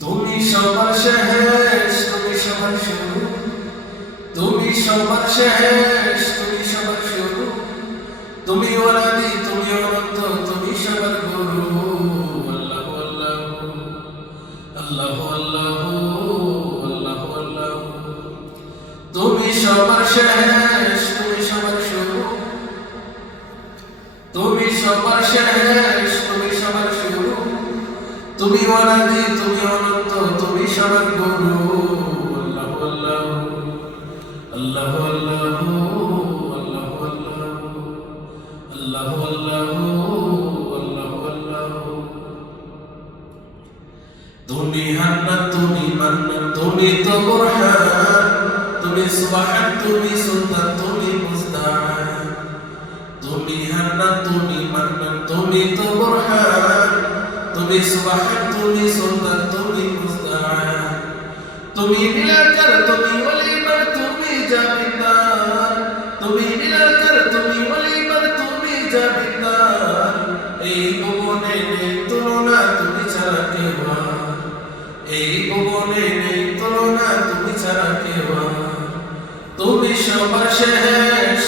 তুমি সবার শেষ, তুমি সবার শুরু, তুমি সবার শেষ, তুমি সবার শুরু, তুমি অনাদি, তুমি অনন্ত, তুমি সবার গুরু। আল্লাহু আল্লাহু আল্লাহু আল্লাহু আল্লাহু। তুমি সবার শেষ, তুমি সবার শুরু, তুমি সবার শেষ, তুমি সবার শুরু, তুমি অনাদি, তুমি অনন্ত, তুমি সবার গুরু। আল্লাহু আল্লাহু আল্লাহু আল্লাহু আল্লাহু আল্লাহু আল্লাহু আল্লাহু। তুমি হান্নান, তুমি মান্নান, তুমি তো বুরহান, তুমি সুবহান, তুমি সুলতান, তুমি মুস্তাআন। তুমি হান্নান, তুমি মান্নান, তুমি তো বুরহান, তুমি সুবহান, তুমি সুলতান, তুমি মুস্তাআন। তুমি নিরাকার, তুমি ওলিবার, তুমি জাবিদার, তুমি নিরাকার, তুমি ওলিবার, তুমি জাবিদার। এই ভুবনে নেই তুলনা, তুমি ছাড়া কেউ আর। এই ভুবনে নেই তুলনা, তুমি ছাড়া কেউ আর। তুমি সবার শেষ,